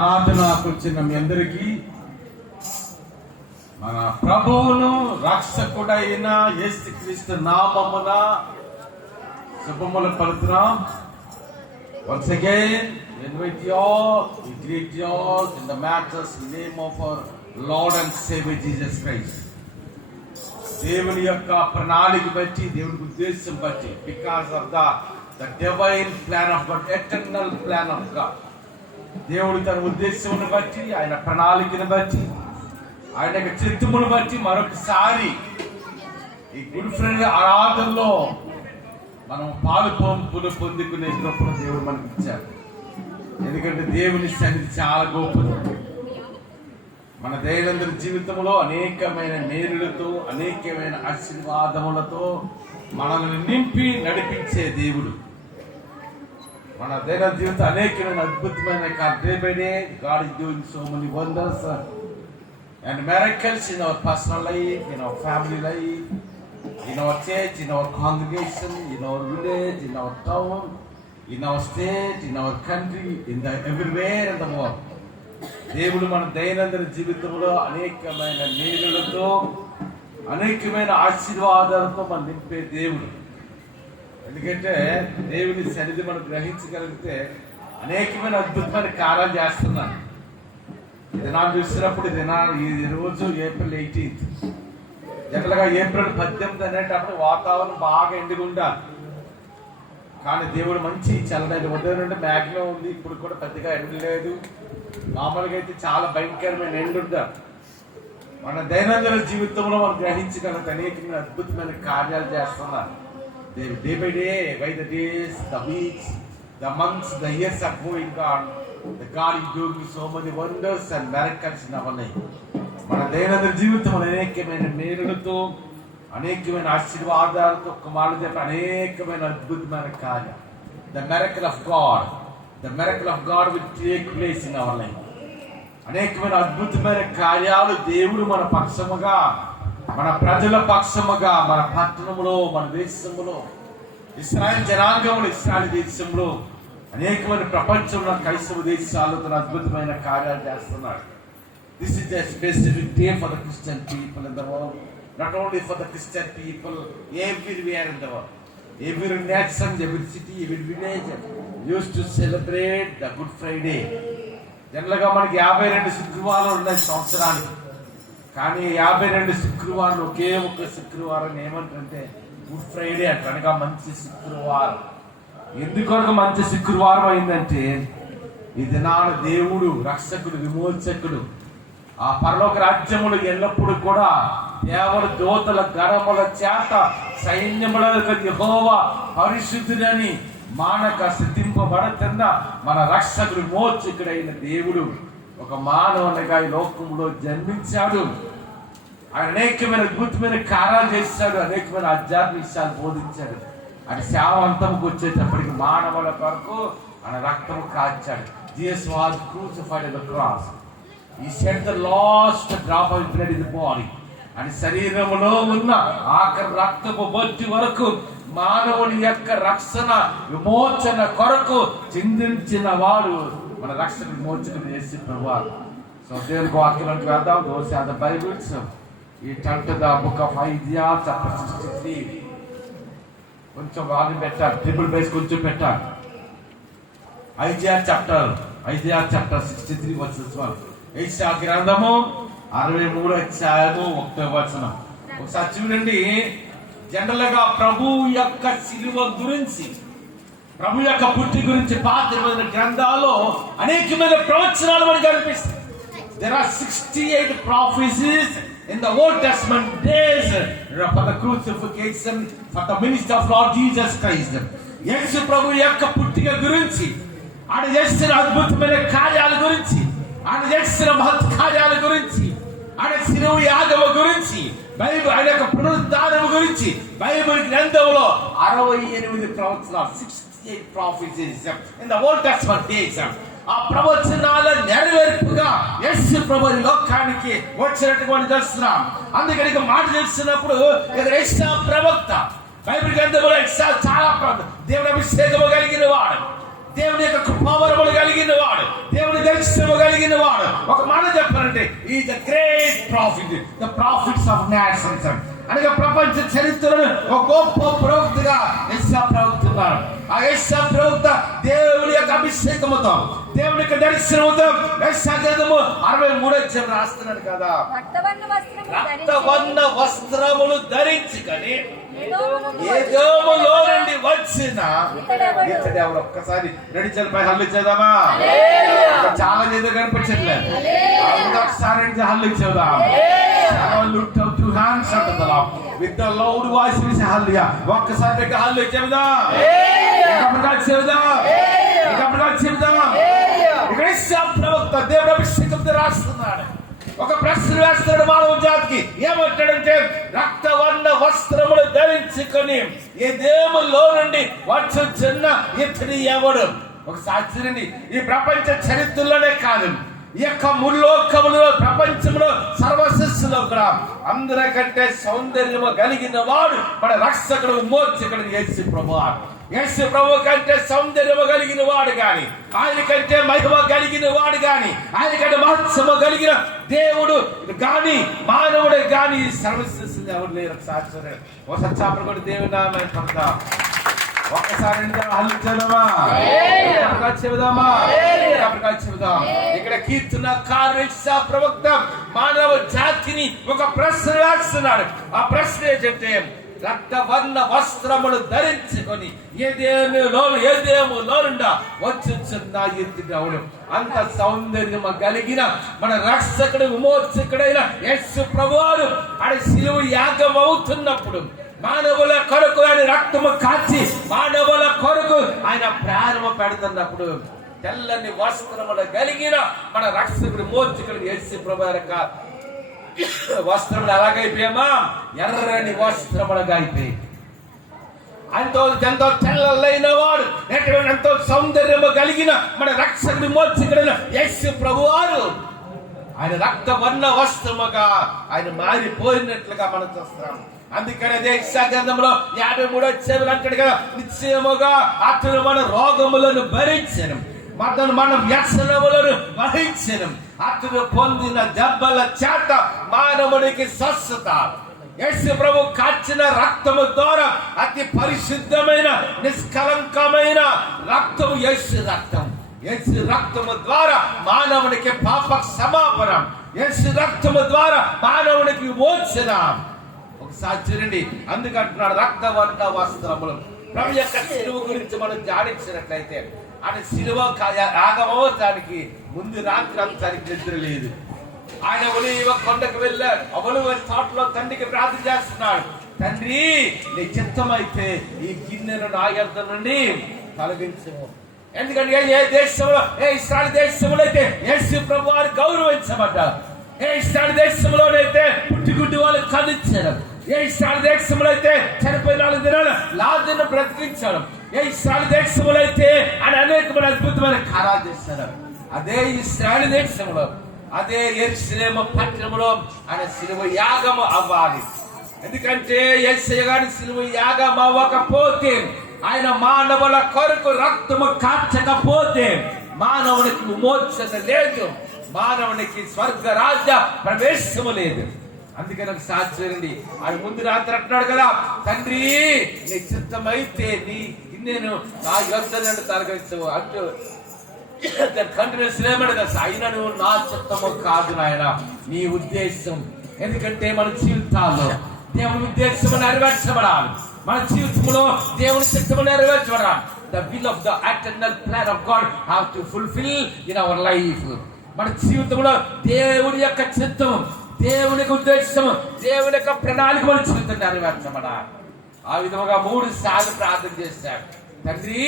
ప్రార్థనకు వచ్చిన మీ అందరికీ మన ప్రభువును రక్షకుడైన యేసుక్రీస్తు నామమున శుభములు పలుకుతున్నాం. Once again, we invite you all, we greet you all in the matchless name of our Lord and Savior Jesus Christ. దేవుని యొక్క ప్రణాళిక బట్టి, దేవుని ఉద్దేశం బట్టి, because of the divine plan of God, eternal plan of God. దేవుడు తన ఉద్దేశమును బట్టి, ఆయన ప్రణాళికను బట్టి, ఆయన యొక్క చిత్తమును బట్టి మరొకసారి ఈ గుడ్ ఫ్రైడే ఆరాధనలో మనం పాలు పంపులు పొందుకునే కృపను దేవుడు మనకి ఇచ్చారు. ఎందుకంటే దేవుని సన్నిధి చాలా గొప్పది. మన దైనందిన జీవితంలో అనేకమైన మేలులతో, అనేకమైన ఆశీర్వాదములతో మనల్ని నింపి నడిపించే దేవుడు. మన దైనందిన జీవితం అనేకమైన అద్భుతమైన day by day God is doing so many wonders and miracles in our personal life, in our family life, in our church, in our congregation, in our village, in our town, in our state, in our country, everywhere in the world. దేవుడు మన దైనందిన జీవితంలో అనేకమైన మేలులతో, అనేకమైన ఆశీర్వాదాలతో మనం నింపే దేవుడు. ఎందుకంటే దేవుని సన్నిధి మనం గ్రహించగలిగితే అనేకమైన అద్భుతమైన కార్యాలు చేస్తున్నాను. ఇది నాకు చూసినప్పుడు ఈ రోజు ఏప్రిల్ 18th. జనరల్గా ఏప్రిల్ 18 అనేటప్పుడు వాతావరణం బాగా ఎండుగా ఉండాలి. కానీ దేవుడు మంచి చల్లటి ఉదయం నుండి మ్యాగ్లో ఉంది. ఇప్పుడు కూడా పెద్దగా ఎండ లేదు. మామూలుగా అయితే చాలా భయంకరమైన ఎండ ఉండాలి. మన దైనందిన జీవితంలో మనం గ్రహించగలిగితే అనేకమైన అద్భుతమైన కార్యాలు చేస్తున్నారు. Day by day, by the days, the weeks, the months, the years are going on. The God is doing so many wonders and miracles in our life. మన దైనందిన జీవితంలో అనేకమైన మేలులతో, అనేకమైన ఆశీర్వాదాలతో, కుమారులు చెప్పి అనేకమైన అద్భుతమైన కార్యం. The miracle of God will take place in our life. అనేకమైన అద్భుతమైన కార్యాలు దేవుడు మన పక్షముగా, మన ప్రజల పక్షముగా, మన పట్టణంలో, మన దేశంలో, ఇశ్రాయేల్ జనాంగంలో, ఇశ్రాయేల్ దేశంలో, అనేకమైన ప్రపంచంలో క్రైస్తవ దేశాల్లో తన అద్భుతమైన కార్యాలు చేస్తున్నాడు. This is a specific day for the Christian people in the world. Not only for the Christian people, everywhere in the world. Every nation, every city, every village used to celebrate the Good Friday. జనరల్గా మనకి 52 శుక్రవారాలు ఉన్నాయి సంవత్సరానికి. కానీ 52 శుక్రవారాలు ఒకే ఒక శుక్రవారం ఏమంటారంటే గుడ్ ఫ్రైడే అంట. అనగా మంచి శుక్రవారం. ఎందుకొరకు మంచి శుక్రవారం అయిందంటే ఈ దినాన దేవుడు రక్షకుడు, విమోచకుడు, ఆ పరలోక రాజ్యములు ఎల్లప్పుడూ కూడా దేవర దూతల గణముల చేత సైన్యములకు యెహోవా పరిశుద్ధుడని మానక స్తుతింపబడుతున్న మన రక్షకుడు, విమోచకుడైన దేవుడు ఒక మానవునిగా ఈ లోకంలో జన్మించాడు. ఆయన అనేకమైన అద్భుతమైన కార్యాలు చేశాడు, అనేకమైన ఆధ్యాత్మిక విషయాలు బోధించాడు. ఆయన శావంతముకు వచ్చేటప్పటికి మానవుల కొరకు ఆయన రక్తము కాచాడు. Jesus was crucified on the cross. He shed the last drop of blood in the body. ఆయన శరీరంలో ఉన్న ఆఖరి రక్తపు బొట్టి వరకు మానవుని యొక్క రక్షణ, విమోచన కొరకు చిందించిన వాడు మన రక్షణ, విమోచకుడు యేసు ప్రభువు. సో దేవునికి వాక్యాలకు వెళ్దాం. Those are the Bibles. We turn to the book of Isaiah chapter 63. కొంచెం వాళ్ళు పెట్టాలి, ట్రిపుల్ బేస్ కొంచెం పెట్టాలి. Isaiah chapter 63 verses 1. యెషయా గ్రంథము 63వ అధ్యాయము 1వ వచనం. ఒకసారి చూడండి. జనరల్గా ప్రభు యొక్క శిలువ గురించి, ప్రభు యొక్క పుట్టి గురించి పాత గ్రంథాల్లో అనేకమైన ప్రవచనాలు మనకు కనిపిస్తాయి. There are 68 prophecies in the Old Testament days for the crucifixion, for the ministry of Lord Jesus Christ. యేసు ప్రభు యొక్క పుట్టిక గురించి, ఆయన చేసిన అద్భుతమైన కార్యాల గురించి, ఆయన చేసిన మహత్ కార్యాల గురించి, ఆయన శిలువ యాగము గురించి, బైబిల్ ఆయన యొక్క పునరుద్ధానము గురించి బైబిల్ గ్రంథంలో 68 ప్రవచనాలు, 68 prophecies in the Old Testament days. ఆ ప్రవచనాల నెరవేర్పుగా యేసు ప్రభు లోకానికి వచ్చినటువంటి దర్శనం. అందుకని మాట చేస్తున్నప్పుడు యెషయా ప్రవక్త బైబిల్ గ్రంథంలో యెషయా చాలా దేవుని అభిషేకము కలిగిన వాడు, దేవుని యొక్క కృపావరములు కలిగిన వాడు, దేవుని దర్శనము కలిగిన కలిగిన వాడు. ఒక మాట చెప్పాలంటే is the great profit, the profits of nations. అనగా ప్రపంచ చరిత్రలో ఒక గొప్ప ప్రవక్తగా యెషయా ప్రవక్త ఉన్నారు. ఆ యెషయా ప్రవక్త దేవుని యొక్క అభిషేకముతో, దేవుని యొక్క దర్శనముతో యెషయా గ్రంథము 63 రాస్తున్నాడు కదా. రక్తవర్ణ వస్త్రములు ధరించుకొని ఏదోములో నుండి వచ్చిన ఇతడెవరు? ఒక్కసారి రెడీ చల్పై హల్లు ఇచ్చేద్దామా? చాలా ఏదో కనిపించట్లేదు. ఒకసారి హల్లు ఇచ్చేద్దాం. Lift up two hands unto the Lord with the loud voice. We say hallelujah. ఒక్కసారి హల్లు ఇచ్చేద్దాం. ఇక్కడ యెషయా ప్రవక్త దేవుని అభిషేకంతో రాస్తున్నాడు. ఒక ప్రశ్న వేస్తున్నాడు మానవ జాతికి. ఏమంటాడంటే రక్తవర్ణ వస్త్రములు ధరించుకొని ఎదోములో నుండి వచ్చుచున్న ఇతడు ఎవడు? ఒకసారి చూడండి, ఈ ప్రపంచ చరిత్రలోనే కాదు, ఈ యొక్క ముల్లోకములో ప్రపంచంలో సర్వశిస్సులో కూడా అందరికంటే సౌందర్యము కలిగిన వాడు మన రక్షకుడు విమోచకుడు యేసు ప్రభువు. యేసు ప్రభు కంటే సౌందర్యము కలిగిన వాడు గాని, ఆయన కంటే మహిమ కలిగిన వాడు గాని, ఆయన కంటే మహత్సము కలిగిన దేవుడు గాని, మానవుడు గాని సర్వశిస్సులు ఎవరు లేరు. ఒకసారి ఒకసారి చాపడు దేవుని నామమున పడతాం. ఒక్కసారి హల్లు చెబుదామా? చెబుదాం. ఇక్కడ కీర్తనకారుడు యెషయా ప్రవక్త మానవ జాతిని ఒక ప్రశ్న వేస్తున్నాడు. ఆ ప్రశ్న ఏంటంటే రక్తవర్ణ వస్త్రములు ధరించుకొని ఏదేములో నుండా వచ్చుచున్న ఇతడు ఎవడు? అంత సౌందర్యము కలిగిన మన రక్షకుడు విమోచకుడైన యేసు ప్రభువు ఆయన శిలువ యాగం అవుతున్నప్పుడు మానవుల కొరకు ఆయన రక్తము కాచి మానవుల కొరకు ఆయన ప్రాణము పెడుతున్నప్పుడు తెల్లని వస్త్రములు కలిగిన మన రక్షకుడు విమోచకుడు యేసు ప్రభువు యొక్క వస్త్రములు ఎలాగైపోయామా? ఎర్రని వస్త్రములుగా అయిపోయి ఎంతో తెల్లలైన వాడు, ఎంతో సౌందర్యము కలిగిన మన రక్షకుడు విమోచకుడైన యేసు ప్రభువు ఆయన రక్తవర్ణ వస్త్రముగా ఆయన మారిపోయినట్లుగా మనం చూస్తున్నాం. అందుకనే యెషయా గ్రంథంలో 53 అంటాడు కదా, నిశ్చయముగా అతడు మన రోగములను భరించెను, మన వ్యసనములను వహించెను, అతడు పొందిన దెబ్బల చేత మానవునికి స్వస్థత. యేసు ప్రభు కాచిన రక్తము ద్వారా అతి పరిశుద్ధమైన నిష్కలంకమైన రక్తము యేసు రక్తం. యేసు రక్తము ద్వారా మానవునికి పాప క్షమాపణ, యేసు రక్తము ద్వారా మానవునికి విమోచన. ఒకసారి చూడండి, అందుకంటున్నాడు రక్తవర్ణ వస్త్రములు. ప్రభు యొక్క శిలువ గురించి మనం ధ్యానించినట్లయితే ఆయన శిలువ ఆగమవటానికి ముందు రాత్రి అంతా నిద్ర లేదు. ఆయన ఒలీవ కొండకు వెళ్ళాడు. ఒలీవ తోటలో తండ్రికి ప్రార్థన చేస్తున్నాడు, తండ్రి నీ చిత్తమైతే ఈ గిన్నెను నా యొద్ద నుండి తొలగించము. ఎందుకంటే ఏ దేశంలో, ఏ ఇశ్రాయేలు దేశంలో అయితే యేసు ప్రభువు వారు గౌరవించబడ్డారు, ఏ ఇశ్రాయేలు దేశంలోనైతే పుట్టిగుడ్డి వాళ్ళు కదిలించారు, ఏ ఇశ్రాయేలు దేశంలో అయితే చనిపోయిన 4 దినాలు లాజరును బ్రతికించాడు, ఏ ఇశ్రాయేలు దేశంలో అయితే ఆయన అనేకమైన అద్భుతమైన కార్యాలు చేశారు, అదే ఇశ్రాయేలు దేశంలో, అదే యెరూషలేము పట్టణంలో ఆయన శిలువ యాగము అవ్వాలి. ఎందుకంటే యేసయ్య గారి శిలువ యాగం అవ్వకపోతే, ఆయన మానవుల కొరకు రక్తము కార్చకపోతే మానవునికి విమోచన లేదు, మానవునికి స్వర్గ రాజ్య ప్రవేశము లేదు. అందుకే నాకు సాధ్యండి ఆయన ముందు రాత్రి అంటున్నాడు కదా, తండ్రి నీ చిత్తమైతే నీ గిన్నెను నా యొద్ద నుండి తొలగించవు అంటూ కంటిన్యూస్ ఏమడు కదా, అయినను నా చిత్తము కాదు నాయన నీ ఉద్దేశం. ఎందుకంటే మన జీవితాల్లో దేవుని ఉద్దేశం నెరవేర్చబడాలి, మన జీవితంలో దేవుని చిత్తము నెరవేర్చబడాలి. The will of the eternal plan of God have to fulfill in our life. మన జీవితంలో దేవుని యొక్క చిత్తము, దేవుని యొక్క ఉద్దేశము, దేవుని యొక్క ప్రణాళిక మన జీవితం నెరవేర్చబడాలి. ఆ విధముగా 3 సార్లు ప్రార్థన చేశాడు, తండ్రి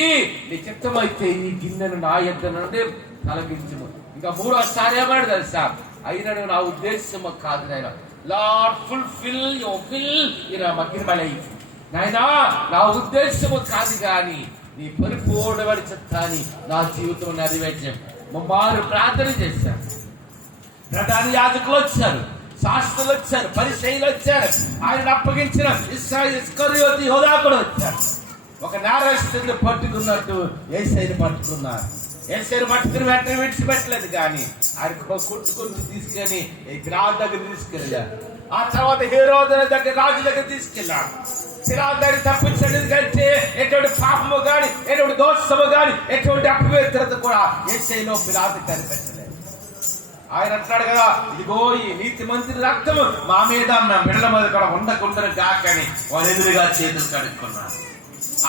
నీ చిత్తమైతే ఈ గిన్నెను నా యొద్ద నుండి తొలగించుము. ఇంకా 3వసారి ఏమన్నాడు తెలుసా, అయినను నా ఉద్దేశము కాదు నాయన, lord fulfil your will in my life. నాయనా నా ఉద్దేశము కాదు కానీ నీ పరిపూర్ణమైన చిత్తాన్ని నా జీవితం నెరవేర్చాం. వారు ప్రార్థన చేశారు, ప్రధాన యాజకులు వచ్చారు, శాస్త్రులు వచ్చారు, పరిసయ్యులు వచ్చారు, ఆయన అప్పగించిన ఇస్కరియోతు యోధా కూడా వచ్చారు. ఒక నేరస్తుని పట్టుకున్నట్టు యేసయ్యను పట్టుకున్నారు. యేసుని పట్టుకుని వెంటనే విడిచిపెట్టలేదు, కానీ ఆయన కుట్టుకుని తీసుకొని ఈ పిలాతు దగ్గర తీసుకెళ్ళారు. ఆ తర్వాత హేరోదు దగ్గర, రాజు దగ్గర తీసుకెళ్ళాడు. పిలాతు దగ్గర తప్పించండి, ఎందుకంటే ఎటువంటి పాపము కానీ, ఎటువంటి దోషము కానీ, ఎటువంటి అపవిత్రత కూడా యేసులో పిలాతు కనిపించలేదు. ఆయన అంటాడు కదా, ఇదిగో ఈ నీతి మంత్రి రక్తము మా మీద, మా బిడ్డల మీద కూడా ఉండకుండా కాకని వాళ్ళ ఎదురుగా చేతులు కడుక్కున్నాడు.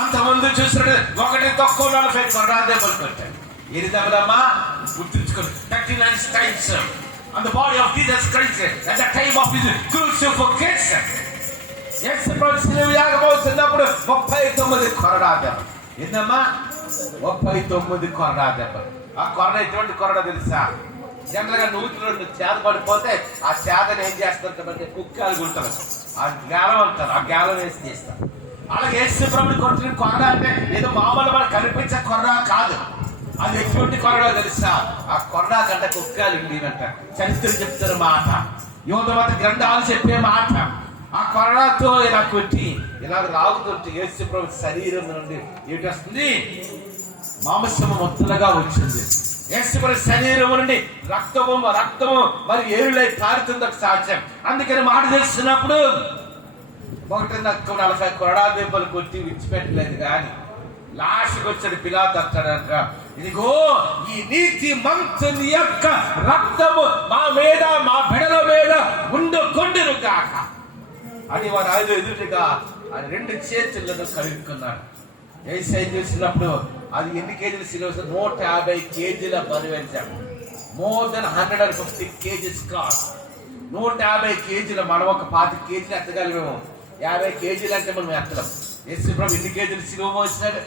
అంతమంది చూస్తున్నాడు, ఒకటి తక్కువ 40 కొరడా దెబ్బలు కొట్టాడు. ఏది దెబ్బలమ్మా? గుర్తుంచుకోండి. 39 stripes on the body of Jesus Christ at the time of his crucifixion. యేసు ప్రభు శిలువ యాగమవుతున్నప్పుడు 39 కొరడా దెబ్బ. ఏందమ్మా? 39 కొరడా దెబ్బ. ఆ కొరడ ఎటువంటి కొరడ తెలుసా? జనరల్ గా 102 చేత పడిపోతే ఆ చేతను ఏం చేస్తారు? కుక్కలు గుంటారు, ఆ గాలం అంటారు, ఆ గాలం వేసి తీస్తారు. అలాగే యేసు ప్రభుని కొట్టిన కొరడ అంటే ఏదో మామూలు మనకు కనిపించే కొరడ కాదు. అది ఎటువంటి కొరడా తెలుసా? ఆ కొరడా కంటే కుక్కలు ఉండేనంట. చరిత్ర చెప్తారు మాట, యోధమత గ్రంథాలు చెప్పే మాట. ఆ కొరడాతో ఇలా కొట్టి ఇలా రాగుతుంటే యేసు ప్రభు శరీరం నుండి ఏటి వస్తుంది? మాంసము మొత్తలుగా వచ్చింది. యేసు ప్రభు శరీరం నుండి రక్తము మరి ఏరులై కారుతుంది ఒక సాక్ష్యం. అందుకని మాట తెలిసినప్పుడు 140 కొరడా దెబ్బలు కొట్టి విడిచిపెట్టలేదు, కానీ లాస్ట్కి వచ్చాడు పిలాతు అంటాడంట, ఇదిగో ఈ నీతి మంతుని యొక్క రక్తము మా మీద, మా బిడ్డల మీద ఉండుకొండును కాక అని వారు ఆయన ఎదురుగా ఆయన 2 చేతులను కలుపుకున్నాడు. యేసయ్య చూసినప్పుడు అది ఎన్ని కేజీలు సిలువ? 150 కేజీల బరువు వేశాడు. More than 150 kgs cross. 150 కేజీలు. మనం ఒక 25 కేజీలు ఎత్తగలిమేమో, 50 కేజీలు అంటే మనం ఎత్తడం. యేసు ప్రభు ఎన్ని కేజీలు సిలువ మోసాడు?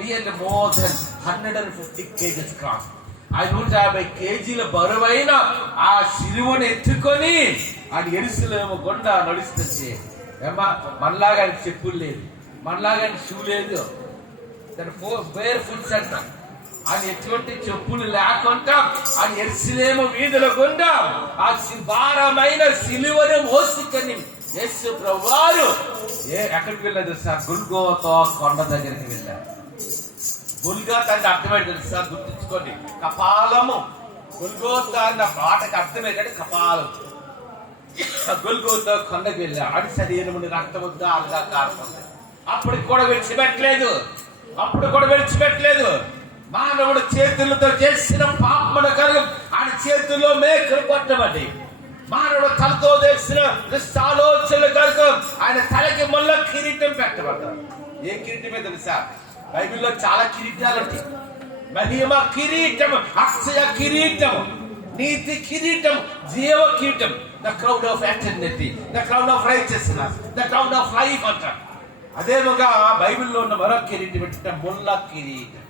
Nearly more than 150 kgs cross. ఆ 150 కేజీల బరువైన ఆ సిలువను ఎత్తుకొని ఆయన యెరూషలేము గుండా నడుస్తుంది. ఏమా, మనలాగా ఆయన చెప్పులు లేదు, మనలాగా ఆయన షూ లేదు, బేర్ ఫుట్స్ అంటాం. ఆయన ఎటువంటి చెప్పులు లేకుండా ఆయన యెరూషలేము వీధుల గుండా ఆ భారమైన సిలువను మోసుకొని యేసు ప్రభువారు ఎక్కడికి వెళ్ళారు తెలుసా? గుల్గోతా కొండ దగ్గరికి వెళ్ళారు. గుల్గోతా అంటే అర్థమైంది తెలుసా? గుర్తుంచుకోండి, కపాలము. గుల్గోతా అన్న మాటకి అర్థం ఏంటంటే కపాలం. గుల్గోతా కొండకి వెళ్ళారు. ఆడి శరీరం రక్తము దారుగా కారుతుంది. అప్పుడు కూడా విడిచిపెట్టలేదు. మానవుడు చేతులతో చేసిన పాపముల కలుగు ఆయన చేతుల్లో మేకలు కొట్టబడి, మానవుడు తలతో చేసిన ఆలోచనల కనుక ఆయన తలకి మొల్ల కిరీటం పెట్టబడ్డాడు. ఏ కిరీటమే తెలుసా? బైబిల్లో చాలా కిరీటాలు ఉంటాయి. మహిమ కిరీటం, అక్షయ కిరీటం, నీతి కిరీటం, జీవ కిరీటం, the crowd of eternity, the crowd of righteousness, the crowd of life అంటారు. అదేవిధంగా బైబిల్లో ఉన్న మరో కిరీటం పెట్టిన మొల్ల కిరీటం.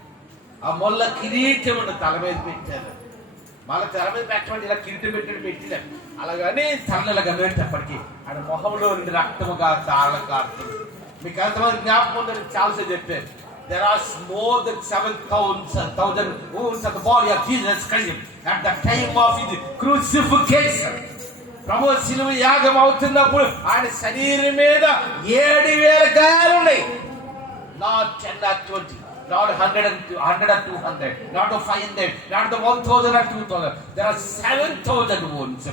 ఆ మొల్ల కిరీటం తల మీద పెట్టారు. మళ్ళీ తెర మీద పెట్టమంటే ఇలా కిరీటం పెట్టినారు. అలాగని తలగా పెట్టేప్పటికీ ఆయన మొహంలో నుండి రక్తముగా చాలా కారుతుంది. మీకు అంతమంది జ్ఞాపకం ఉందని చాలాసేపు చెప్పారు. There are more than 7,000 wounds of the body of Jesus Christ at the time of his crucifixion. ప్రభు శిలువ యాగం అవుతున్నప్పుడు ఆయన శరీరం మీద 7,000 గాయాలు ఉన్నాయి. Not 10 or 20, not 100 or 200, not 500, not 1,000 or 2,000. There are 7,000 wounds.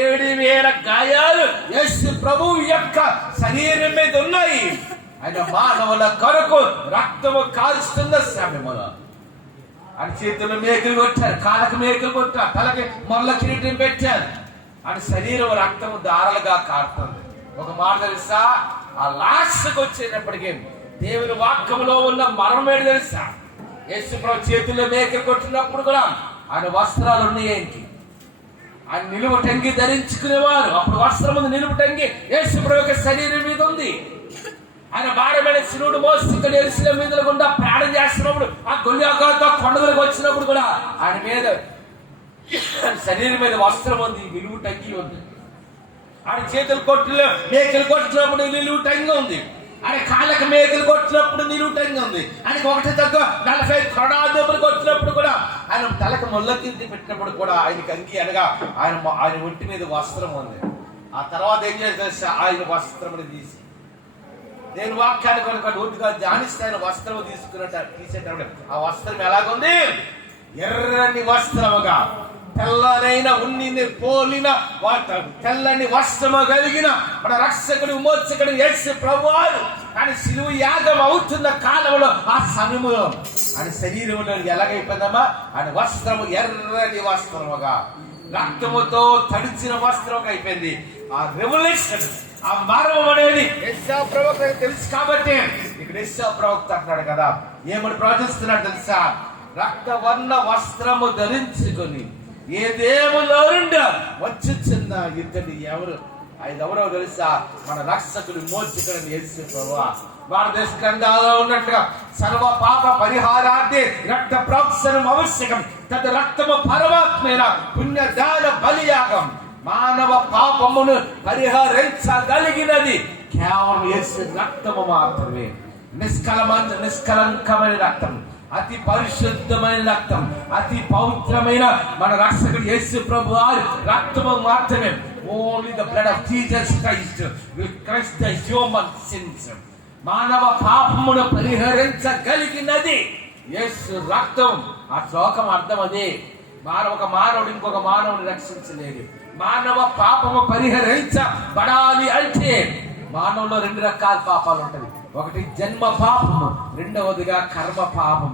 7,000 గాయాలు యేసు ప్రభువు యొక్క శరీరం మీద ఉన్నాయి. ఆయన మానవుల కొరకు రక్తము కారుస్తున్న సమయములో ఆయన చేతుల్లో మేకలు కొట్టారు, కాళ్ళకు మేకలు కొట్టారు, తలకి మొల్ల కిరీటం పెట్టారు. ఆయన శరీరం రక్తము దారాలుగా కారుతుంది. ఒక మాట తెలుసా? ఆ లాస్ట్కి వచ్చేటప్పటికీ దేవుని వాక్యములో ఉన్న మరణం ఏంటి తెలుసా? యేసు ప్రభు చేతుల్లో మేకలు కొట్టినప్పుడు కూడా ఆయన వస్త్రాలు ఉన్నాయేంటి? ఆయన నిలువ టంగి ధరించుకునేవారు. అప్పుడు వస్త్రం ఉంది, నిలువ టంగి యేసు ప్రభు యొక్క శరీరం మీద ఉంది. ఆయన భారమైన శిలువను మోసి ఇక్కడ యెరూషలేము వీధుల గుండా ప్రయాణం చేస్తున్నప్పుడు ఆ గొల్గొతా కొండ దగ్గరకు వచ్చినప్పుడు కూడా ఆయన మీద శరీరం మీద వస్త్రం ఉంది, నిలువు టంగి ఉంది. ఆయన చేతులు కొట్టిలో మేకలు కొట్టినప్పుడు నిలువు టంగి ఉంది. ఆయన కాళ్ళకి మేకలు కొట్టినప్పుడు నిలువు టంగి ఉంది. ఆయనకి 140 కొరడా దెబ్బలు కొట్టినప్పుడు కూడా ఆయన తలకు మొల్ల కింది పెట్టినప్పుడు కూడా ఆయనకి అంగి అనగా ఆయన ఒంటి మీద వస్త్రం ఉంది. ఆ తర్వాత ఏం చేస్తే ఆయన వస్త్రం తీసి నేను వాక్యాన్ని కనుక నోటిగా ధ్యానిస్తే ఆయన వస్త్రము తీసేటప్పుడు ఆ వస్త్రం ఎలాగుంది? ఎర్రని వస్త్రముగా, తెల్లనైన ఉన్నిని పోలిన తెల్లని వస్త్రము కలిగిన మన రక్షకుడు విమోచకుడు యేసు ప్రభువారు ఆయన సిలువ యాగం అవుతున్న కాలంలో ఆ సమయంలో ఆయన శరీరంలో ఎలాగైపోయిందమ్మా? ఆయన వస్త్రము ఎర్రని వస్త్రముగా, రక్తముతో తడిచిన వస్త్రం అయిపోయింది. ఆ రెవల్యూషన్, ఆ మరణం అనేది యెషయా ప్రవక్తకు తెలుసు కాబట్టి ఇక్కడ యెషయా ప్రవక్త అంటున్నాడు కదా, ఏమని ప్రవచిస్తున్నాడు తెలుసా? రక్తవర్ణ వస్త్రము ధరించుకొని ఏ దేవులో వచ్చుచున్న ఇతడు ఎవరు? ఎవరో తెలుసా? మన రక్షకుడు విమోచకుడు యేసు ప్రభువా. భారతదేశ గ్రంథాలలో ఉన్నట్టుగా సర్వ పాప పరిహారార్థే రక్త ప్రోక్షణం ఆవశ్యకం. తద రక్తము పరమాత్మైన పుణ్యదాన బలియాగం. మానవ పాపమును పరిహరించగలిగినది కేవలం యేసు రక్తము మాత్రమే. నిష్కలంకమైన రక్తం, అతి పరిశుద్ధమైన రక్తం, అతి పవిత్రమైన మన రక్షకుడు యేసు ప్రభువారి రక్తము మాత్రమే. Only the blood of Jesus Christ will crush the human sins. మానవ పాపమును పరిహరించగలిగినది యేసు రక్తం. ఆ శ్లోకం అర్థం అదే. ఒక మానవుడు ఇంకొక మానవుని రక్షించలేదు. మానవ పాపము పరిహరించబడాలి అంటే మానవులో 2 రకాల పాపాలు ఉంటాయి. ఒకటి జన్మ పాపము, రెండవదిగా కర్మ పాపం.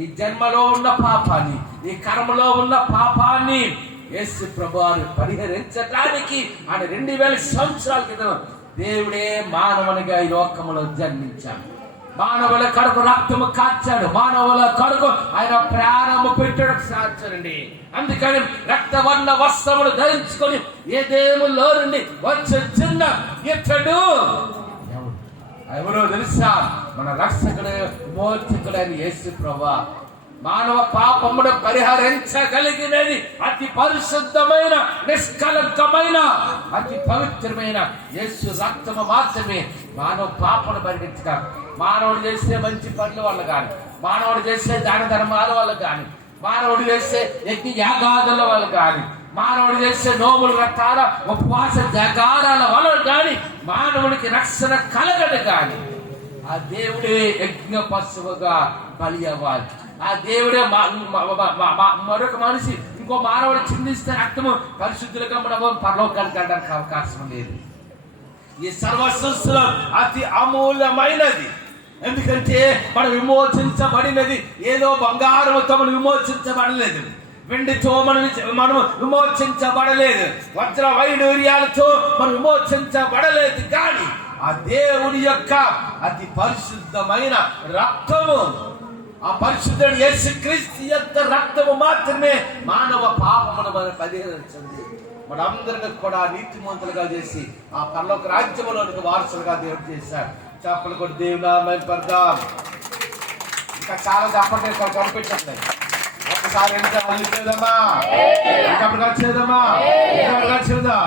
ఈ జన్మలో ఉన్న పాపాన్ని, ఈ కర్మలో ఉన్న పాపాన్ని యేసు ప్రభువారు పరిహరించడానికి ఆయన 2000 సంవత్సరాల క్రితం దేవుడే మానవునిగా ఈ లోకములో జన్మించాడు. మానవుల కడుకు రక్తము కాచాడు, మానవుల కడుకు ఆయన ప్రాణము పెట్టడం సాధ్యండి. అందుకని రక్తవర్ణ వస్త్రములు ధరించుకొని ఏ దేవుల్లో నుండి వచ్చే చిన్న ఇతడు ఎవరో తెలుసా? మన రక్షకుడు విమోచకుడైన యేసు ప్రభువా. మానవ పాపమును పరిహరించగలిగినది అతి పరిశుద్ధమైన, నిష్కలంకమైన, అతి పవిత్రమైన యేసు రక్తము మాత్రమే మానవ పాపను పరిహరించక. మానవుడు చేసే మంచి పనుల వల్ల కానీ, మానవుడు చేసే దాన ధర్మాల వల్ల కానీ, మానవుడు చేసే యజ్ఞ యాగాదుల వల్ల కానీ, మానవుడు చేసే నోముల వ్రతాల ఉపవాస జాగారాల వల్ల కానీ మానవునికి రక్షణ కలగదు. కానీ ఆ దేవుడే యజ్ఞ పశువుగా బలి అవ్వాలి. ఆ దేవుడే మరొక మనిషి ఇంకో మానవుడు చిందిస్తే రక్తము పరిశుద్ధులుగా మనం పరలోకానికి వెళ్ళడానికి అవకాశం లేదు. ఈ సర్వసృష్టిలో అతి అమూల్యమైనది. ఎందుకంటే మనం విమోచించబడినది ఏదో బంగారంతో మనం విమోచించబడలేదు, వెండితో మనం విమోచించబడలేదు, వజ్ర వైడూర్యాలతో మనం విమోచించబడలేదు. కానీ ఆ దేవుడి యొక్క అతి పరిశుద్ధమైన రక్తము, ఆ పరిశుద్ధుడు యేసుక్రీస్తు యొక్క రక్తము మాత్రమే మానవ పాపమును మనం పరిహరించింది. మనందరిని కూడా నీతిమంతులుగా చేసి ఆ పరలోక రాజ్యములోనికి వారసులుగా దేవుడు చేశాడు. చేపలు కూడా దేవుని నామమున పడదాం. ఇంకా చాలా చెప్పండి, ఇక్కడ కనిపించట్లేదు. ఒకసారి చేద్దామా, చేద్దామా, చేద్దాం.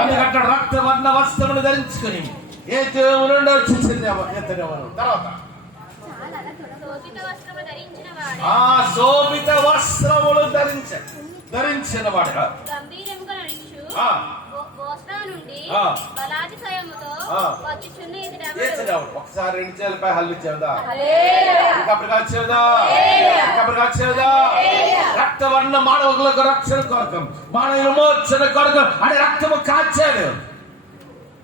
అందుకంటే రక్తవర్ణ వస్త్రములు ధరించుకుని ఏ దేవుడు నుండి వచ్చింది తర్వాత శోభిత వస్త్రములు ధరించిన వాడు ఒకసారి 2 చేతులపై హల్లు చేద్దాం. రక్తవర్ణ మానవులకు రక్షణ కొరకు, మానవ విమోచన కొరకు అని రక్తము కాచాడు.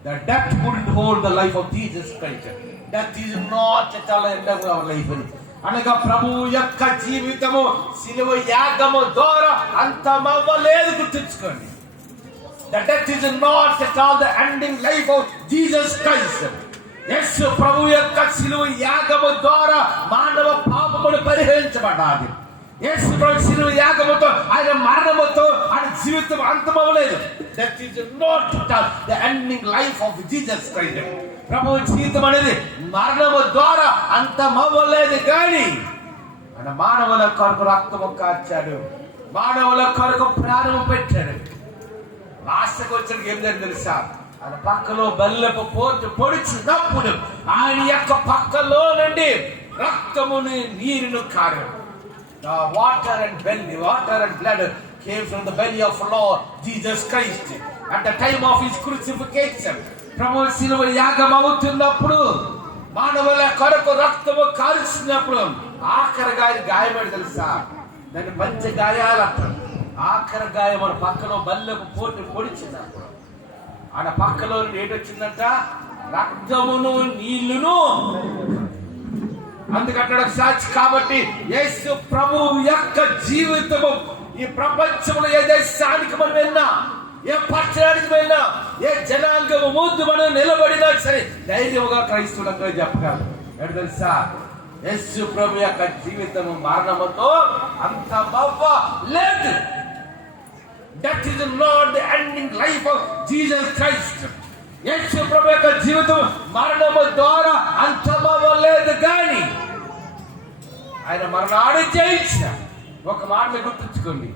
The death couldn't hold the life of Jesus Christ. Death is not at all end of our life. అనగా ప్రభు యొక్క జీవితము సిలువ యాగము ద్వారా అంతమవ్వలేదు. గుర్తుంచుకోండి. The death is not at all the ending life of Jesus Christ. యేసు ప్రభు యొక్క సిలువ యాగము ద్వారా మానవ పాపమును పరిహరించబడాలి. యేసు ప్రభు సిలువ యాగముతో ఆయన మరణముతో ఆయన జీవితం అంతమవ్వలేదు. That is not at all the ending life of Jesus Christ. ప్రభు జీవితం అనేది మరణము ద్వారా అంతమవ్వలేదు. కానీ ఆయన మానవుల కొరకు రక్తము కార్చాడు, మానవుల కొరకు ప్రాణము పెట్టాడు. లాస్ట్కి వచ్చాడు ఏం జరిగింది తెలుసా? ఆయన పక్కలో బెల్లపు పోటు పొడిచినప్పుడు ఆయన యొక్క పక్కలో నుండి రక్తముని నీరును car. Water and blood came from the belly of Lord Jesus Christ at the time of his crucifixion. ప్రభు శిలువ యాగం అవుతున్నప్పుడు మానవుల కొరకు రక్తము కాల్చినప్పుడు ఆఖరిగా ఆయన గాయపడి తెలుసా, దాన్ని పంచ గాయాలు అంటారు. ఆఖరి గాయం మన పక్కన బల్లెపు పోటీ పొడిచినప్పుడు ఆడ పక్కలో ఏటొచ్చిందంట, రక్తమును నీళ్లును. అందుకంటాడు సాక్షి. కాబట్టి యేసు ప్రభువు యొక్క జీవితము ఈ ప్రపంచంలో ఏ దేశానికి మనం వెళ్ళినా, ఏ పట్టణానికి వెళ్ళినా, ఏ జనాంగము ముందు మనం నిలబడినా సరే ధైర్యముగా క్రైస్తవులకు చెప్పగలరు. ఎటు తెలుసా, యేసు ప్రభు యొక్క జీవితము మరణముతో అంత లేదు. That is not the ending life of Jesus Christ. యేసు ప్రభు యొక్క జీవితం మరణము ద్వారా అంతమవ్వలేదు, కానీ ఆయన మరణాన్ని జయించాడు. ఒక మాట మీరు గుర్తుంచుకోండి,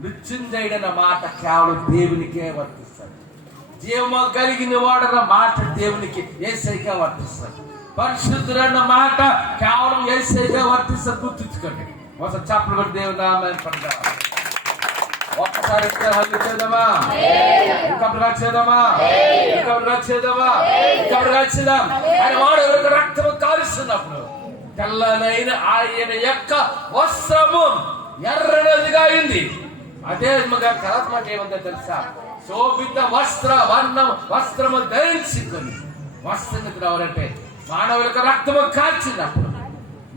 మృత్యుంజయుడన్న మాట కేవలం దేవునికే వర్తిస్తాడు. జీవము కలిగిన వాడన్న మాట దేవునికి యేసయ్యకే వర్తిస్తాడు. పరిశుద్ధుడన్న మాట కేవలం యేసయ్యకే వర్తిస్తాడు. గుర్తుంచుకోండి. ఒకసారి చప్పలు కొట్టి దేవుని నామాన్ని పడతాం. ఒక్కసారి హల్లు చేద్దామా, ఇంకప్పుడు చేద్దామా, ఇంకప్పుడు చేద్దామా, ఇంకప్పుడు చేద్దాం. ఆయన వాడు రక్తము కాలుస్తున్నప్పుడు తెల్లనైన ఆయన యొక్క వస్త్రము ఎర్రనదిగా అయింది. అదే తర్వాత మాట ఏముందో తెలుసా, శోభిత వస్త్రము ధరించుకొని. వస్త్రం రావాలంటే మానవులకు రక్తము కాల్చినప్పుడు,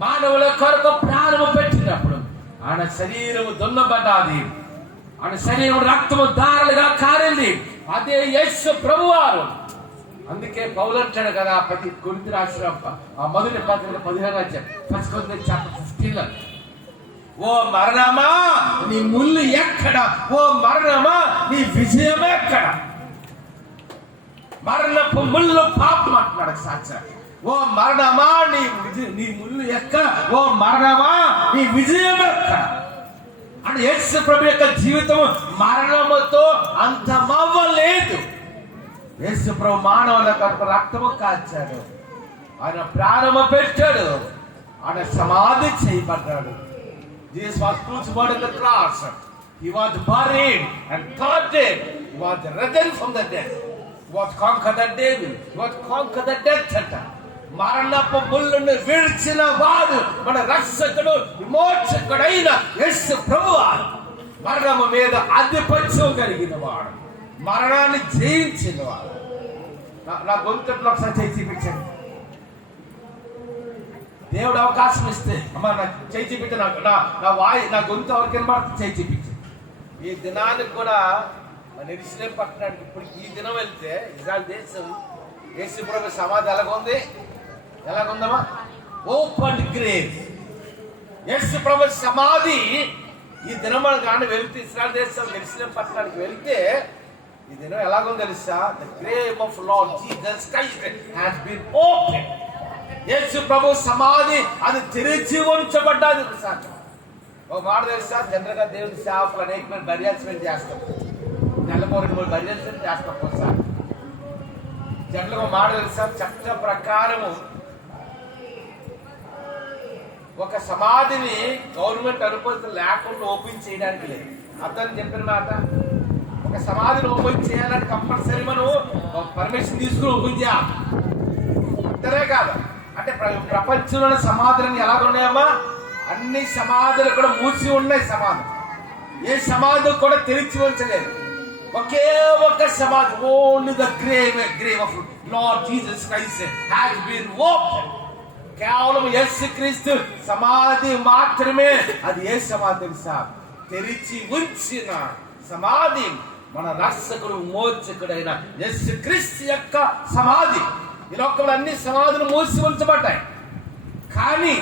మానవుల కొరకు ప్రాణము పెట్టినప్పుడు ఆయన శరీరము దున్నబడ్డాది, ఆయన శరీరం రక్తము దారులుగా కారింది. అదే యేసు ప్రభువారు. అందుకే పౌలు అంటాడు కదా, ప్రతి కొరింథీ రాసిన మొదటి పత్రిక 15 ఓ మరణమా నీ ముళ్ళు ఎక్కడ, ఓ మరణమా నీ విజయం ఎక్కడ. మరణపు ముళ్ళు పాపం అంటున్నాడు సాక్షాత్. ఓ మరణమా నీ ముళ్ళు ఎక్కడ, ఓ మరణమా నీ విజయం ఎక్కడ అని. యేసు ప్రభు యొక్క జీవితం మరణముతో అంతమవ్వలేదు. యేసు ప్రభు మానవుల కొరకు రక్తము కాల్చాడు, ఆయన ప్రాణము పెట్టాడు, ఆయన సమాధి చేయబడ్డాడు. Jesus was crucified on the cross. He was buried and third day he was risen from the dead. He was conquered the devil. He was conquered the death. మరణపు ముళ్ళను విడిచిన వాడు మన రక్షకుడు విమోచకుడైన యేసు ప్రభువారు. మరణము మీద ఆధిపత్యం కలిగిన వాడు, మరణాన్ని జయించిన వాడు. నా గొంతులో ఒకసారి చేయి చూపించండి. దేవుడు అవకాశం ఇస్తే అమ్మ నా చేయి చూపించ, నా గొంతు ఎవరికి వినబడుతుంది, చేయి చూపించండి. ఈ దినానికి కూడా మన ఎరుసలేము పట్టణానికి ఇప్పుడు ఈ దినం వెళ్తే ఇజ్రాయెల్ దేశం యేసు ప్రభు సమాధి ఎలాగుంది, ఎలాగుందమ్మా, ఓపెన్ గ్రేవ్. యేసు ప్రభు సమాధి ఈ దినం కానీ వెళ్తే ఇజ్రాయెల్ దేశం ఎరుసలేము పట్టణానికి వెళ్తే ఈ దినం ఎలాగుంది తెలుసా, the grave of Lord Jesus Christ has been open. యేసు ప్రభు సమాధి అది తెరిచి ఉంచబడ్డది. ఒక మాట తెలుసా, జనరల్ గా దేవుని సేవకులు అనేక మంది బర్యాల్స్మెంట్ చేస్తాం, నెలకు 2-3 బర్యాల్స్మెంట్ చేస్తాం. ఒకసారి జనరల్ గా మాట తెలుసా, చట్ట ప్రకారము ఒక సమాధిని గవర్నమెంట్ అనుమతి లేకుండా ఓపెన్ చేయడానికి లేదు. అతను చెప్పిన మాట, ఒక సమాధిని ఓపెన్ చేయాలంటే కంపల్సరీ మనం పర్మిషన్ తీసుకుని ఓపెన్ చేయాలి. అంతనే కాదు, అంటే ప్రపంచంలోని సమాధులను ఎలాగున్నాయమ్మా, అన్ని సమాధులు కూడా మూసి ఉన్నాయి. సమాధులు ఏ సమాధి కూడా తెరిచి ఉంచలేదు. ఒకే ఒక సమాధి, only the grave of Lord Jesus Christ has been open. కేవలం యేసుక్రీస్తు సమాధి మాత్రమే. అది ఏ సమాధి తెలుసా, తెరిచి ఉంచిన సమాధి మన రక్షకుడు విమోచకుడైన యేసుక్రీస్తు యొక్క సమాధి. ఈ లోకంలో అన్ని సమాధులు మూసి ఉంచబడ్డాయి, కానీ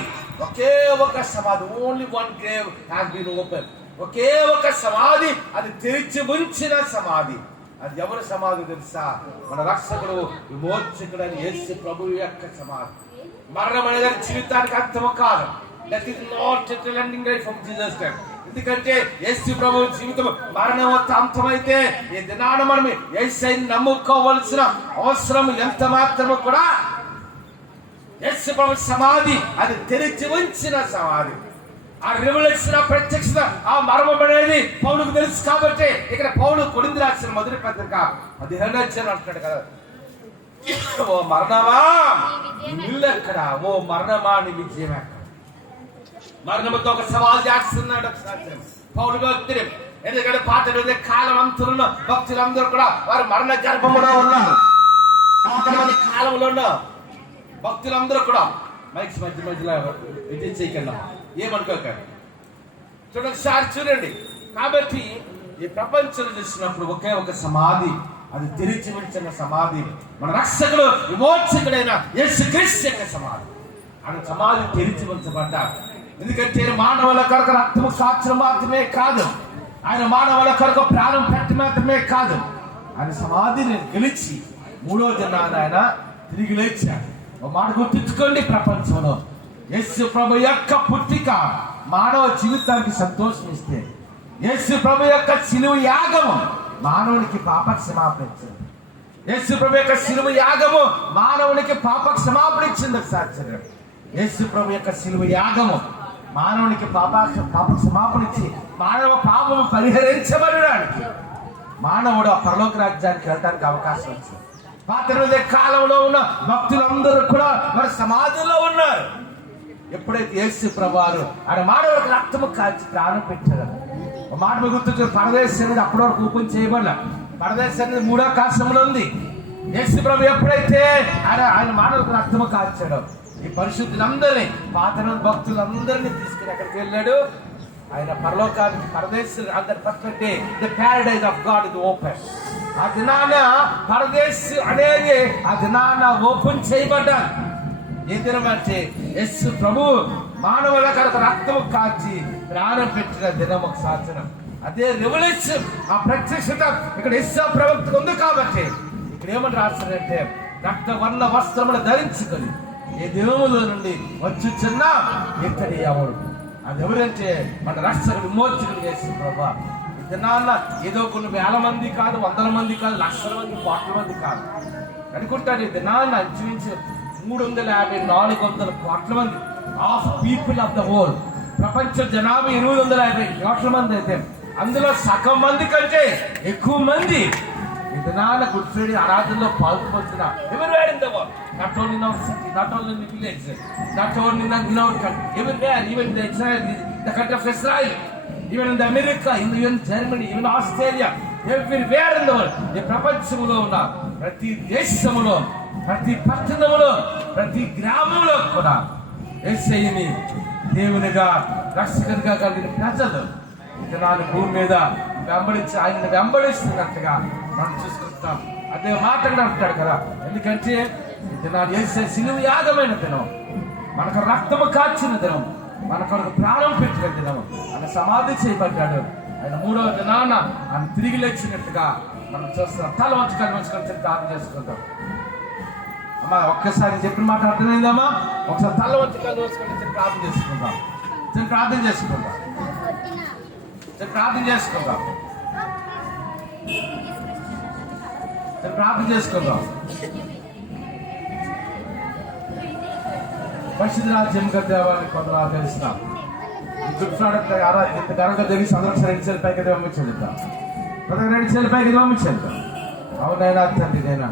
ఒకే ఒక సమాధి, only one grave has been open. ఒకే ఒక సమాధి, అది తెరిచి ఉంచిన సమాధి. అది ఎవరి సమాధి తెలుసా, మన రక్షకుడు విమోచకుడైన యేసు ప్రభువు యొక్క సమాధి. మరణం అనేది జీవితానికి అంతము కాదు. That is not the ending life of Jesus Christ. ఎందుకంటే యేసు ప్రభు జీవితం మరణం అంతమైతే ఈ దినాన మనం యేసుని నమ్ముకోవలసిన అవసరం ఎంత మాత్రము కూడా. యేసు ప్రభు సమాధి అది తెరిచి ఉంచిన సమాధి. ఆ రివల్యూషన్, ఆ ప్రత్యక్షత, ఆ మర్మం అనేది పౌలుకు తెలుసు. కాబట్టి ఇక్కడ పౌలు కొరింథీ రాసిన మొదటి పత్రిక 15 అంటాడు కదా, ఓ మరణమా ఇల్లు ఎక్కడ, ఓ మరణమా నీ విజయం ఎక్కడ? మరణముతో ఒక సవాల్ చేస్తున్నాడు ఒకసారి పౌలు భక్తుడు. ఎందుకంటే పాత కాలం అంతున్న భక్తులందరూ కూడా వారు మరణ గర్భములో ఉన్నారు. కాలంలో ఉన్న భక్తులందరూ కూడా మైక్స్ మధ్యలో విజయం చేయకుండా ఏమనుకోకండి. చూడండి ఒకసారి చూడండి. కాబట్టి ఈ ప్రపంచంలో చూసినప్పుడు ఒకే ఒక సమాధి, అది తెరిచి విడిచిన సమాధి, మన రక్షకుడు విమోచకుడైన యేసుక్రీస్తు యొక్క సమాధి. ఆయన సమాధి తెరిచి ఉంచబడ్డాడు. ఎందుకంటే మానవుల కొరకు రక్తము సాక్షులు మాత్రమే కాదు, ఆయన మానవుల కొరకు ప్రాణం పెట్టి మాత్రమే కాదు, ఆయన సమాధిని గెలిచి మూడో దినాన ఆయన తిరిగి లేచాడు. ఒక మాట గుర్తుంచుకోండి, ప్రపంచంలో యేసు ప్రభు యొక్క పుట్టిక మానవ జీవితానికి సంతోషం ఇస్తే, యేసు ప్రభు యొక్క శిలువ యాగము మానవునికి పాప క్షమాపణ ఇచ్చింది. యేసు ప్రభు యొక్క శిలువ యాగము మానవునికి పాప క్షమాపణ ఇచ్చింది. ఒకసారి యేసు ప్రభు యొక్క శిలువ యాగము మానవునికి పాప క్షమాపణ ఇచ్చి మానవ పాపము పరిహరించబడడానికి మానవుడు ఆ పరలోక రాజ్యానికి వెళ్ళడానికి అవకాశం వచ్చింది. పాత కాలంలో ఉన్న భక్తులందరూ కూడా మరి సమాధిలో ఉన్నారు. ఎప్పుడైతే యేసు ప్రభువారు ఆయన మానవులకు రక్తము కాల్చి ప్రాణం పెట్టారు. ఒక మాట గుర్తు, పరదేశం అనేది అప్పటి వరకు ఓపెన్ చేయబడలే. పరదేశం అనేది మూడో ఆకాశంలో ఉంది. యేసు ప్రభు ఎప్పుడైతే ఆయన మానవులకు రక్తము కాల్చాడో ఈ పరిశుద్ధులందరినీ, పాత భక్తులందరినీ తీసుకుని ఎక్కడికి వెళ్ళాడు? ఆయన పరలోకానికి, పరదేశం అందరి పక్కనే the Paradise of God is open. ఆ దినాన పరదేశం అనేది ఆ దినాన ఓపెన్ చేయబడ్డాడు. ఏ దినం అంటే యేసు ప్రభు మానవుల కొరకు రక్తము కాచి ప్రాణం పెట్టిన దినం ఒక సాధనం. అదే రెవల్యూషన్, ఆ ప్రత్యక్షత ఇక్కడ యేసు ప్రవక్తకు ఉంది. కాబట్టి ఇక్కడ ఏమని రాస్తారంటే, రక్త వర్ణ వస్త్రములు ధరించుకొని ఏ దినములో నుండి వచ్చుచున్నా ఇక్కడి ఎవరు, అది ఎవరంటే మన రక్షకుడు విమోచకుడు యేసు ప్రభు. ఈ దినాన్న ఏదో కొన్ని వేల మంది కాదు, వందల మంది కాదు, లక్షల మంది, కోట్ల మంది కాదు అనుకుంటారు. ఈ దినాన్న అంచుమించు 350-400 కోట్ల మంది of people of the world. ప్రపంచ జనాభా 850 కోట్ల మంది అయితే అందులో సగం మంది కంటే ఎక్కువ మంది ఈ దినాన గుడ్ ఫ్రైడే ఆరాధనలో పాల్గొంటున్న everywhere in the world, not only in our city, not only in the village, not only in our country, everywhere, even the Israel, the country of Israel, even in the America, even Germany, even Australia, everywhere in the world. ఈ ప్రపంచంలో ఉన్న ప్రతి దేశంలో, ప్రతి పట్టణంలో, ప్రతి గ్రామంలో కూడా యేసయ్యని దేవునిగా రక్షకునిగా కలిగిన ప్రజలు ఇతనాలు భూమి మీద వెంబడించి ఆయన వెంబడిస్తున్నట్టుగా మనం చూసుకుంటాం. అదే మాట అంటాడు కదా, ఎందుకంటే ఇతనాలు యేసయ్య శిలువ యాగమైన దినం, మనకు రక్తము కాచిన దినం, మన కొరకు ప్రాణం పెట్టిన దినం. ఆయన సమాధి చేయబడ్డాడు. ఆయన మూడవ దినాన ఆయన తిరిగి లేచినట్టుగా మనం చూస్తున్నాం. తల వంచుకొని ప్రార్థన చేసుకుంటాం. అమ్మా ఒక్కసారి చెప్పిన మాట అర్థమైందమ్మా? ఒకసారి తల వంచుకొని ప్రార్థన చేసుకుందాం. ప్రార్థన చేసుకుందాం. ప్రార్థన చేసుకుందాం. ప్రార్థన చేసుకుందాం. పరిశుద్ధ రాజ్యం దేవాన్ని కొందరు ఆదరిస్తున్నాం. గుడ్ ఫ్రైడే ఇంత ఘనంగా తెలిసి అందరూ 2 చేతుల పైకి పంపించేద్దాం. 2 చేతుల పైకి పంపించేద్దాం. అవునైనా తండ్రి, నేనా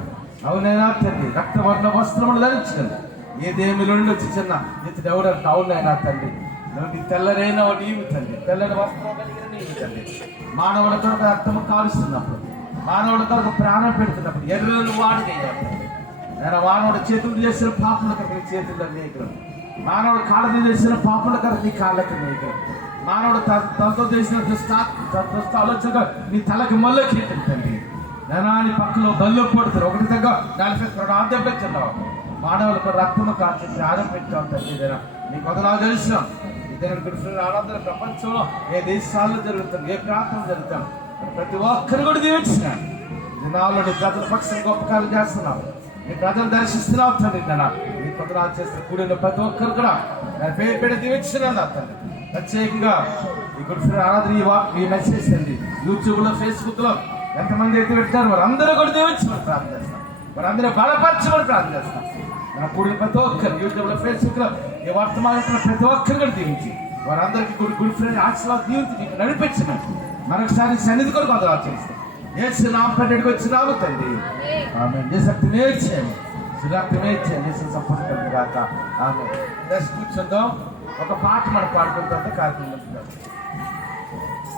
అవునైనా తండ్రి, రక్తవర్ణ వస్త్రములు ధరించండి. ఏ దేవుని నుండి వచ్చి చిన్న ఇతడు ఎవరంటే అవునైనా తండ్రి, నీ తెల్లరైన నీవు తండ్రి, తెల్లని వస్త్రం కలిగిన నీవు తండ్రి. మానవుల కొరకు రక్తము కాలుస్తున్నప్పుడు, మానవుల కొరకు ప్రాణం పెడుతున్నప్పుడు ఎర్రలు వాడికయ్యాడు. నేను మానవుడు చేతులు చేసిన పాపల కొరకు నీ చేతుల్లో నీకులు, మానవుడు కాళ్ళతో చేసిన పాపల కొరకు నీ కాళ్ళకి నీకులు, మానవుడు తనతో చేసిన దుష్ట ఆలోచన నీ తలకి మళ్ళీ తండ్రి. ధనాన్ని పక్కలో బల్లో పడుతారు. ఒకటి దగ్గర 40 దెబ్బచ్చున్నావు. మానవులకు రక్తము కాల్చి ప్రాణం పెట్టాం తండ్రి. నీకు వదనాలు తెలిసినాం. ఇద్దరు ఆరాధన ప్రపంచంలో ఏ దేశాల్లో జరుగుతాం, ఏ ప్రాంతం జరుగుతాం, ప్రతి ఒక్కరు కూడా దీవించినాను. దినాల్లో నీ ప్రజల పక్షం గొప్ప కార్యం చేస్తున్నావు. నీ ప్రజలు దర్శిస్తున్నావు తండ్రి. నీ వదనాలు చేస్తున్న కూడిన ప్రతి ఒక్కరు కూడా నేను పేరు పెట్టి దీవించినాను తండ్రి. ప్రత్యేకంగా ఈ గుడ్ ఫ్రైడే ఆరాధన ఈ మెసేజ్ తండ్రి యూట్యూబ్లో, ఫేస్బుక్లో ఎంతమంది అయితే పెట్టారు వారందరూ కూడా దీవించమని ప్రార్థన చేస్తాం. వారందరూ బలపరచమని ప్రార్థన చేస్తాం. నా కూడిన ప్రతి ఒక్కరు యూట్యూబ్లో, ఫేస్బుక్లో ఈ వర్తమానం ప్రతి ఒక్కరు కూడా దీవించి వారందరికీ గుడ్ ఫ్రైడే ఆశీర్వాదం దీవించి నీకు నడిపించమని మరొకసారి సన్నిధి కొరకు వదనాలు చేస్తాం. ఏసు నామ పన్నెండుకి వచ్చినావు తండ్రి. ఆమె ఏ శక్తినే ఇచ్చాను, సురక్తమే ఇచ్చాను. ఏసు సంపూర్ణ కాక ఆమె. కూర్చుందాం, ఒక పాట మనం పాడుకుంటే కార్యక్రమం.